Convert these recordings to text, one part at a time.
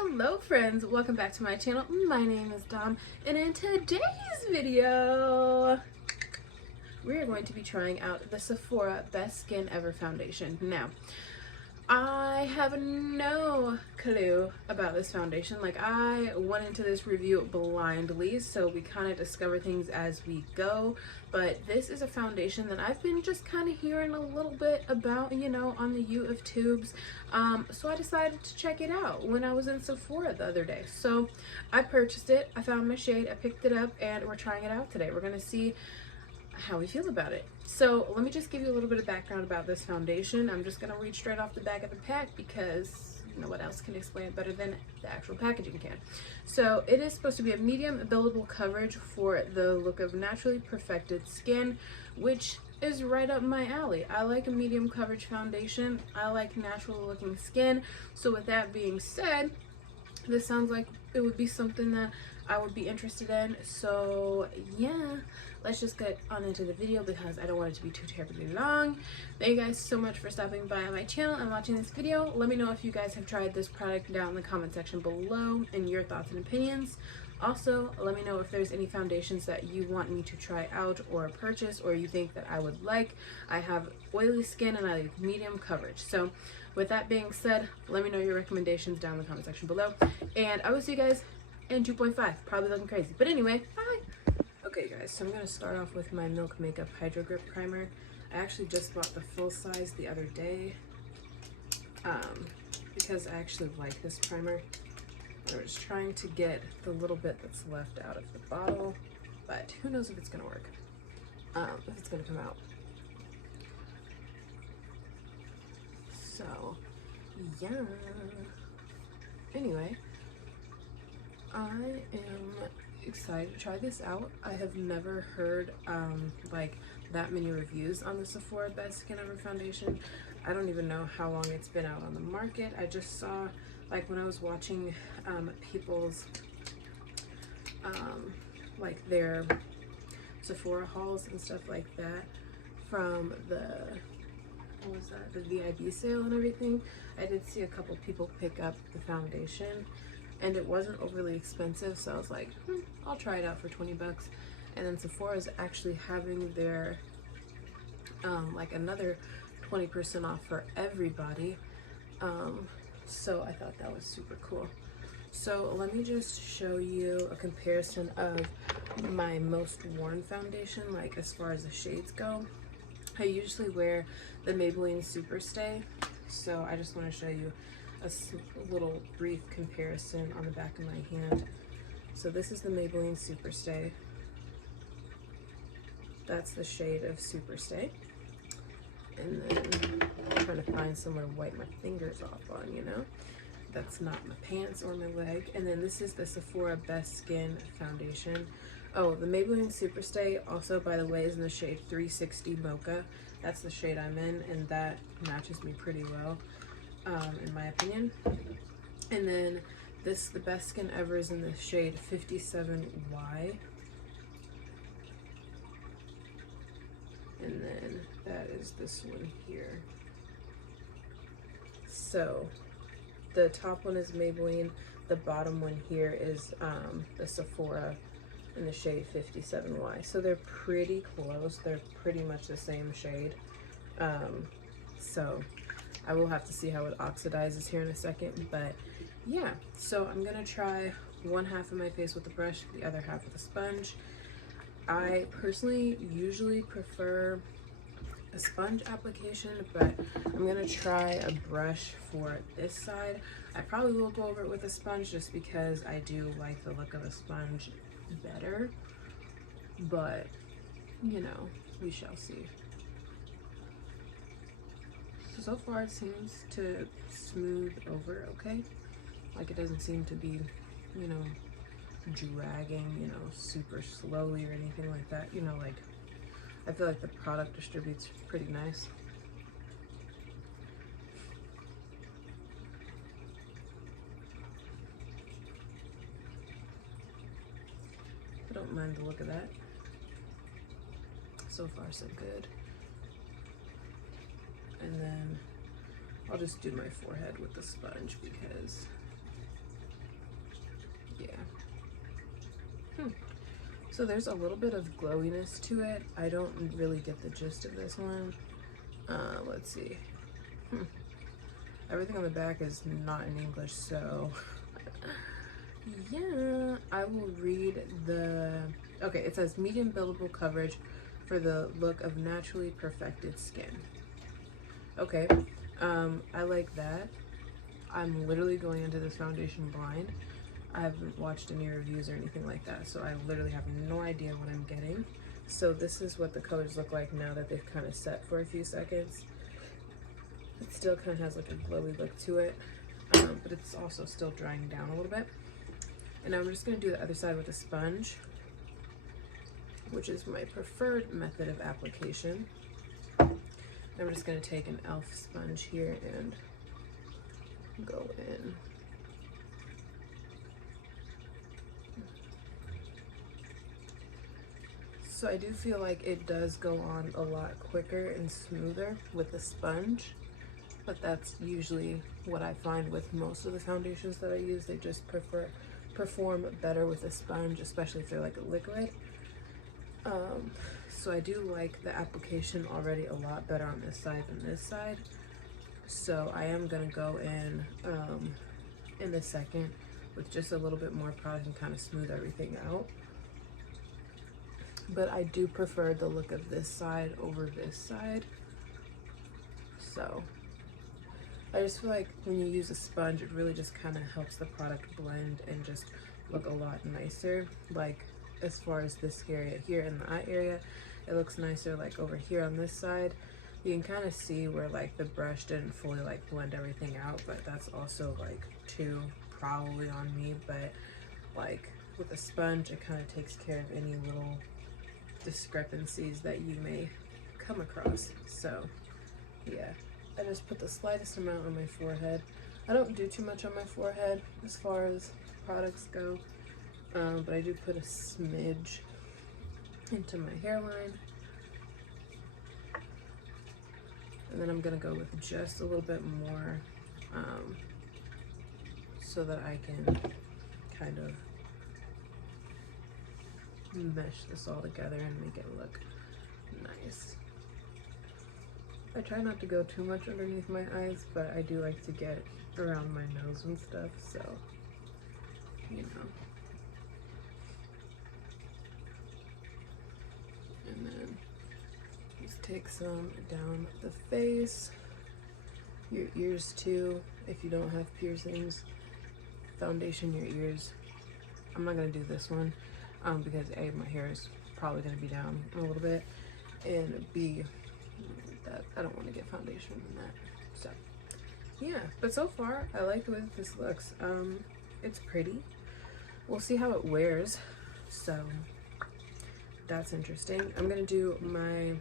Hello friends, welcome back to my channel. My name is Dom, and in today's video we are going to be trying out the Sephora Best Skin Ever foundation. Now, I have no clue about this foundation. Like, I went into this review blindly, so we kind of discover things as we go. But this is a foundation that I've been just kind of hearing a little bit about, you know, on the U of Tubes. So I decided to check it out when I was in Sephora the other day. So I purchased it, I found my shade, I picked it up, and we're trying it out today. We're gonna see how we feel about it. So let me just give you a little bit of background about this foundation. I'm just gonna read straight off the back of the pack because no one else can explain it better than the actual packaging can. So it is supposed to be a medium buildable coverage for the look of naturally perfected skin, which is right up my alley. I like a medium coverage foundation. I like natural looking skin. So with that being said, this sounds like it would be something that I would be interested in. So yeah, let's just get on into the video because I don't want it to be too terribly long. Thank you guys so much for stopping by on my channel and watching this video. Let me know if you guys have tried this product down in the comment section below and your thoughts and opinions. Also, let me know if there's any foundations that you want me to try out or purchase or you think that I would like. I have oily skin and I like medium coverage. So with that being said, let me know your recommendations down in the comment section below. And I will see you guys in 2.5, probably looking crazy. But anyway, bye! Okay guys, so I'm going to start off with my Milk Makeup Hydro Grip Primer. I actually just bought the full size the other day because I actually like this primer. I was trying to get the little bit that's left out of the bottle, but who knows if it's going to work, if it's going to come out. So, yeah. Anyway, I am excited to try this out. I have never heard like that many reviews on the Sephora Best Skin Ever foundation. I don't even know how long it's been out on the market. I just saw, like, when I was watching people's like their Sephora hauls and stuff like that from the, what was that, the VIB sale and everything, I did see a couple people pick up the foundation and it wasn't overly expensive, so I was like, I'll try it out for 20 bucks. And then Sephora is actually having their like another 20% off for everybody, so I thought that was super cool. So let me just show you a comparison of my most worn foundation, like as far as the shades go. I usually wear the Maybelline Superstay, so I just want to show you a little brief comparison on the back of my hand. So this is the Maybelline Superstay. That's the shade of Superstay. And then I'm trying to find somewhere to wipe my fingers off on, you know? That's not my pants or my leg. And then this is the Sephora Best Skin Foundation. Oh, the Maybelline Superstay also, by the way, is in the shade 360 Mocha. That's the shade I'm in, and that matches me pretty well, in my opinion. And then this, the Best Skin Ever, is in the shade 57Y. And then that is this one here. So the top one is Maybelline, the bottom one here is the Sephora in the shade 57Y. So they're pretty close, they're pretty much the same shade. So I will have to see how it oxidizes here in a second, but yeah. So I'm gonna try one half of my face with a brush, the other half with a sponge. I personally usually prefer a sponge application, but I'm gonna try a brush for this side. I probably will go over it with a sponge just because I do like the look of a sponge better, but you know, we shall see. So far it seems to smooth over okay. Like, it doesn't seem to be, you know, dragging, you know, super slowly or anything like that. You know, like, I feel like the product distributes pretty nice. I don't mind the look of that. So far so good. And then I'll just do my forehead with the sponge because So there's a little bit of glowiness to it. I don't really get the gist of this one. Let's see. Everything on the back is not in English, so yeah, I will read the, okay, it says medium buildable coverage for the look of naturally perfected skin. Okay, I like that. I'm literally going into this foundation blind. I haven't watched any reviews or anything like that, so I literally have no idea what I'm getting. So this is what the colors look like now that they've kind of set for a few seconds. It still kind of has like a glowy look to it, but it's also still drying down a little bit. And I'm just going to do the other side with a sponge, which is my preferred method of application. I'm just going to take an e.l.f. sponge here and go in. So I do feel like it does go on a lot quicker and smoother with a sponge, but that's usually what I find with most of the foundations that I use. They just perform better with a sponge, especially if they're like a liquid. So I do like the application already a lot better on this side than this side. So I am gonna go in a second with just a little bit more product and kind of smooth everything out. But I do prefer the look of this side over this side. So I just feel like when you use a sponge, it really just kind of helps the product blend and just look a lot nicer. Like as far as this area here in the eye area, it looks nicer. Like over here on this side, you can kind of see where like the brush didn't fully like blend everything out, but that's also like too probably on me. But like with a sponge, it kind of takes care of any little discrepancies that you may come across. So yeah, I just put the slightest amount on my forehead. I don't do too much on my forehead as far as products go, but I do put a smidge into my hairline. And then I'm gonna go with just a little bit more so that I can kind of mesh this all together and make it look nice. I try not to go too much underneath my eyes, but I do like to get around my nose and stuff, so you know. And then just take some down the face, your ears too, if you don't have piercings. Foundation your ears. I'm not gonna do this one because A, my hair is probably gonna be down a little bit, and B, that I don't want to get foundation in that. So yeah, but so far I like the way that this looks. It's pretty. We'll see how it wears, so that's interesting. I'm gonna do my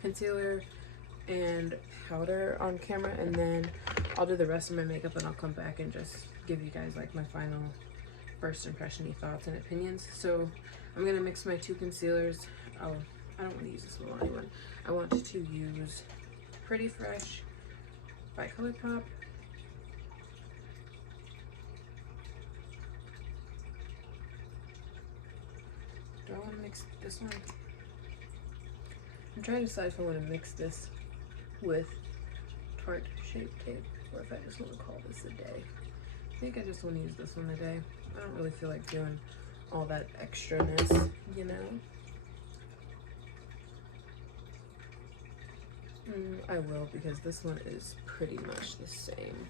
concealer and powder on camera, and then I'll do the rest of my makeup, and I'll come back and just give you guys like my final first impression-y thoughts and opinions. So I'm gonna mix my two concealers. I don't want to use this Milani one. I want to use Pretty Fresh by ColourPop. Do I want to mix this one? I'm trying to decide if I want to mix this with Tarte Shape Tape, or if I just want to call this a day. I think I just want to use this one a day. I don't really feel like doing all that extraness, you know? I will, because this one is pretty much the same.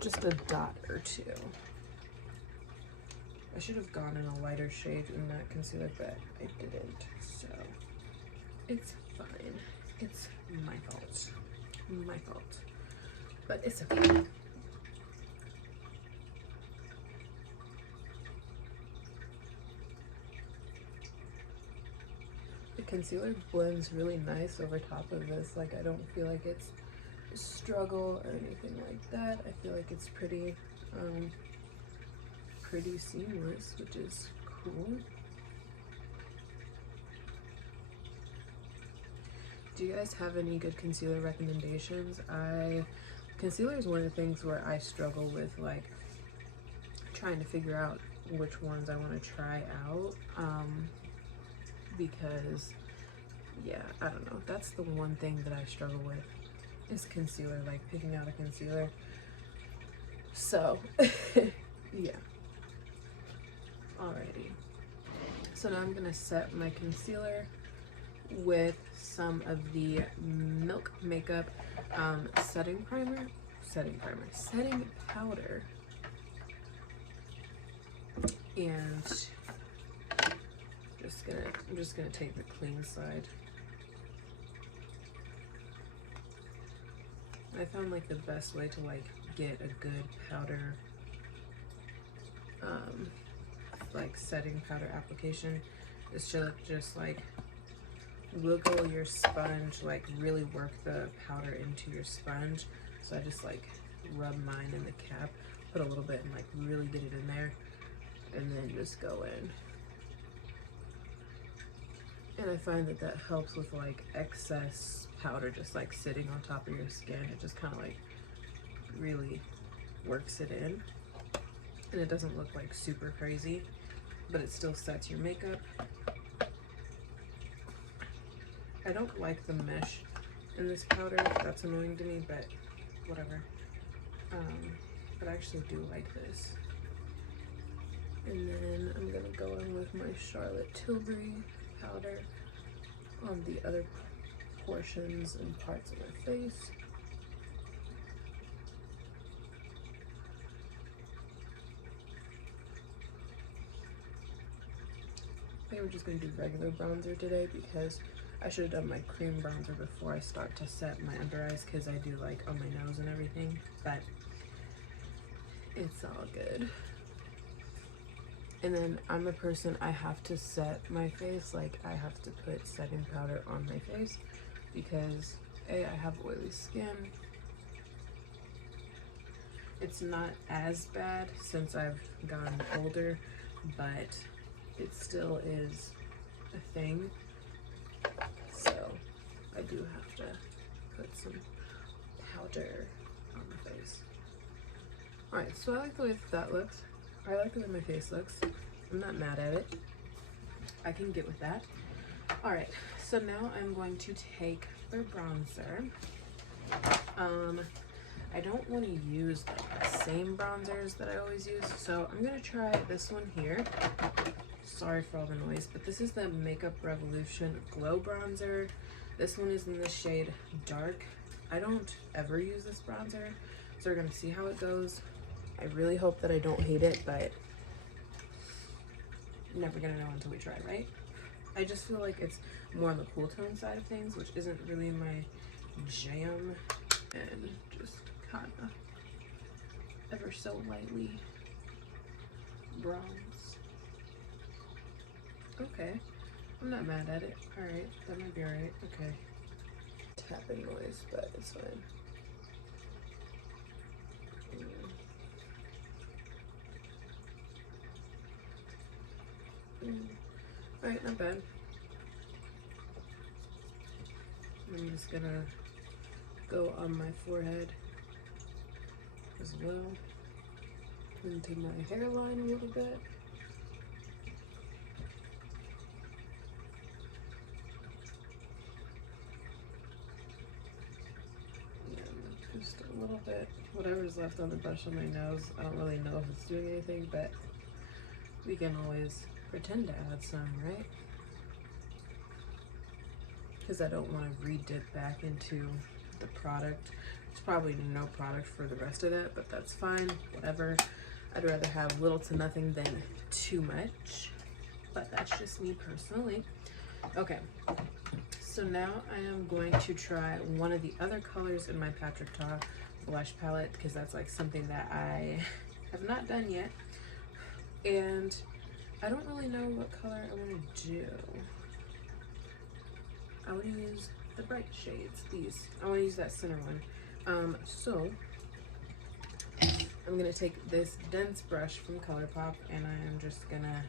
Just a dot or two. I should have gone in a lighter shade in that concealer, but I didn't, so it's fine. It's my fault. My fault. But it's okay. The concealer blends really nice over top of this. Like, I don't feel like it's a struggle or anything like that. I feel like it's pretty pretty seamless, which is cool. Do you guys have any good concealer recommendations? Concealer is one of the things where I struggle with, like, trying to figure out which ones I want to try out, because yeah, I don't know, that's the one thing that I struggle with is concealer, like picking out a concealer. So yeah, alrighty, so now I'm gonna set my concealer with some of the Milk Makeup setting powder. And I'm just gonna take the clean side. I found like the best way to like get a good powder, like setting powder application is to just like wiggle your sponge, like really work the powder into your sponge. So I just like rub mine in the cap, put a little bit and like really get it in there, and then just go in. And I find that that helps with like excess powder just like sitting on top of your skin. It just kind of like really works it in, and it doesn't look like super crazy, but it still sets your makeup. I don't like the mesh in this powder. That's annoying to me, but whatever. But I actually do like this. And then I'm gonna go in with my Charlotte Tilbury powder on the other portions and parts of my face. I think we're just gonna do regular bronzer today because I should have done my cream bronzer before I start to set my under eyes, because I do like on my nose and everything, but it's all good. And then I'm a person, I have to set my face, like I have to put setting powder on my face because A, I have oily skin. It's not as bad since I've gotten older, but it still is a thing. So I do have to put some powder on my face. Alright, so I like the way that looks. I like the way my face looks. I'm not mad at it. I can get with that. Alright, so now I'm going to take for bronzer. I don't want to use like the same bronzers that I always use, so I'm going to try this one here. Sorry for all the noise, but this is the Makeup Revolution Glow Bronzer. This one is in the shade Dark. I don't ever use this bronzer, so we're going to see how it goes. I really hope that I don't hate it, but I'm never going to know until we try, right? I just feel like it's more on the cool tone side of things, which isn't really my jam, and just kind of ever so lightly bronze. Okay, I'm not mad at it. Alright, that might be alright. Okay. Tapping noise, but it's fine. Alright, not bad. I'm just gonna go on my forehead as well, into my hairline a little bit. And just a little bit, whatever's left on the brush on my nose. I don't really know if it's doing anything, but we can always pretend to add some, right? Because I don't want to re-dip back into the product. There's probably no product for the rest of that, but that's fine, whatever. I'd rather have little to nothing than too much, but that's just me personally. Okay, so now I am going to try one of the other colors in my Patrick Ta blush palette, because that's like something that I have not done yet, and I don't really know what color I want to do. I want to use the bright shades, these. I want to use that center one. So I'm gonna take this dense brush from ColourPop, and I am just gonna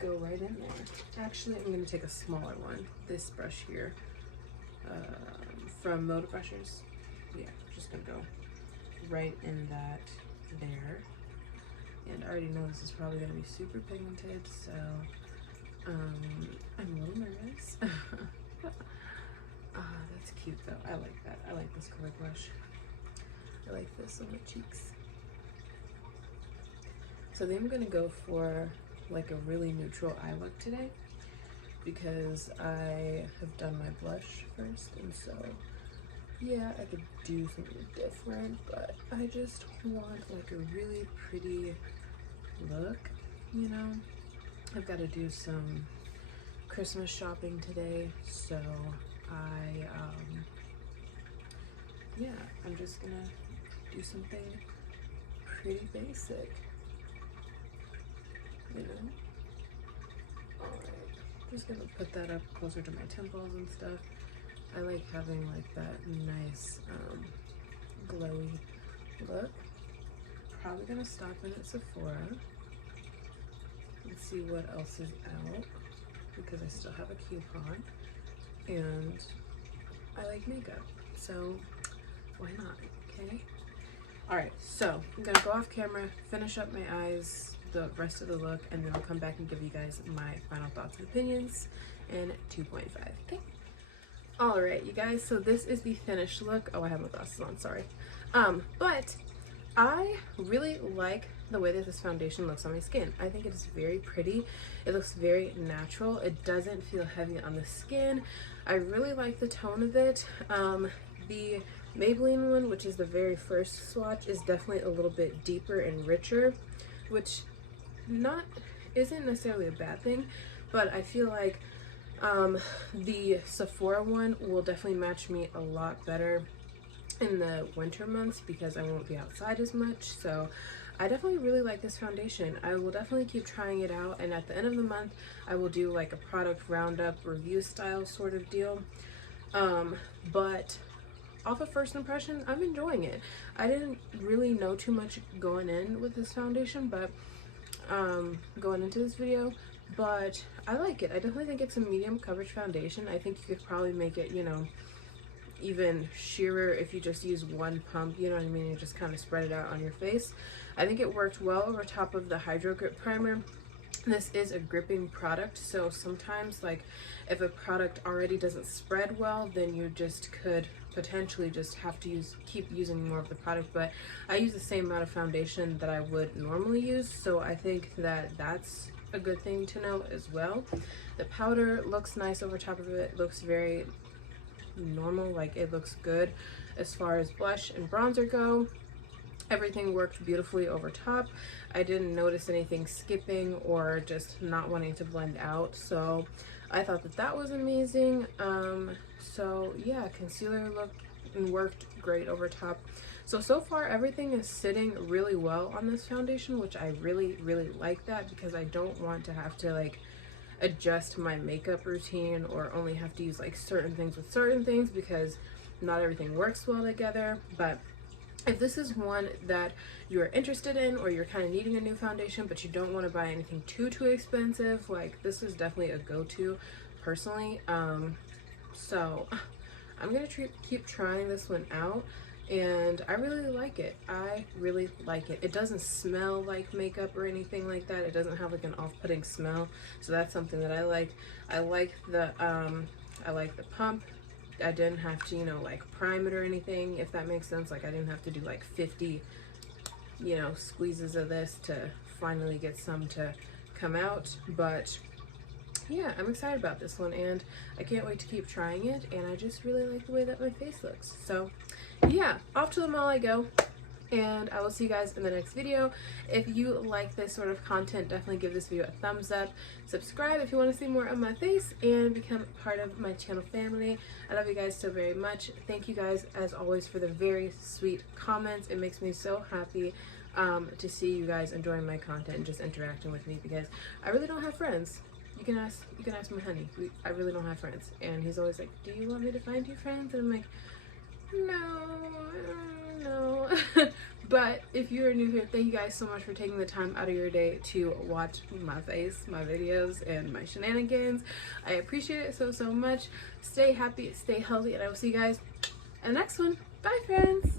go right in there. Actually, I'm gonna take a smaller one, this brush here, from Moda Brushers. Yeah, just gonna go right in that there. And I already know this is probably going to be super pigmented, so I'm a little nervous. That's cute though. I like that. I like this color blush. I like this on the cheeks. So then I'm gonna go for like a really neutral eye look today because I have done my blush first, and so yeah, I could do something different, but I just want like a really pretty look, you know? I've got to do some Christmas shopping today, so yeah, I'm just gonna do something pretty basic, you know? Alright, just gonna put that up closer to my temples and stuff. I like having like that nice glowy look. Probably gonna stop in at Sephora and see what else is out because I still have a coupon, and I like makeup, so why not, okay? Alright, so I'm gonna go off camera, finish up my eyes, the rest of the look, and then I'll come back and give you guys my final thoughts and opinions in 2.5, okay? Alright, you guys, so this is the finished look. Oh, I have my glasses on, sorry. But I really like the way that this foundation looks on my skin. I think it is very pretty. It looks very natural. It doesn't feel heavy on the skin. I really like the tone of it. The Maybelline one, which is the very first swatch, is definitely a little bit deeper and richer, which isn't necessarily a bad thing, but I feel like the Sephora one will definitely match me a lot better in the winter months because I won't be outside as much. So I definitely really like this foundation. I will definitely keep trying it out, and at the end of the month I will do like a product roundup review style sort of deal. But off of first impression, I'm enjoying it. I didn't really know too much going in with this foundation, but going into this video, but I like it. I definitely think it's a medium coverage foundation. I think you could probably make it, you know, even sheerer if you just use one pump, you know what I mean, and just kind of spread it out on your face. I think it worked well over top of the Hydro Grip Primer. This is a gripping product, so sometimes like if a product already doesn't spread well, then you just could potentially just have to keep using more of the product. But I use the same amount of foundation that I would normally use, so I think that that's a good thing to know as well. The powder looks nice over top of it. Looks very normal, like it looks good. As far as blush and bronzer go, everything worked beautifully over top. I didn't notice anything skipping or just not wanting to blend out, so I thought that that was amazing. So yeah, concealer looked and worked great over top. So far everything is sitting really well on this foundation, which I really like that, because I don't want to have to like adjust my makeup routine or only have to use like certain things with certain things, because not everything works well together. But if this is one that you're interested in, or you're kind of needing a new foundation but you don't want to buy anything too expensive, like this is definitely a go-to personally. So I'm gonna keep trying this one out, and I really like it. I really like it. It doesn't smell like makeup or anything like that. It doesn't have like an off-putting smell, so that's something that I like. I like the pump. I didn't have to, you know, like prime it or anything, if that makes sense. Like I didn't have to do like 50, you know, squeezes of this to finally get some to come out. But yeah, I'm excited about this one, and I can't wait to keep trying it, and I just really like the way that my face looks. So yeah, off to the mall I go, and I will see you guys in the next video. If you like this sort of content, definitely give this video a thumbs up. Subscribe if you want to see more of my face, and become part of my channel family. I love you guys so very much. Thank you guys as always for the very sweet comments. It makes me so happy to see you guys enjoying my content and just interacting with me, because I really don't have friends. You can ask my honey. I really don't have friends, and he's always like, do you want me to find you friends? And I'm like, no. But if you are new here, thank you guys so much for taking the time out of your day to watch my face, my videos, and my shenanigans. I appreciate it so much. Stay happy, stay healthy, and I will see you guys in the next one. Bye, friends.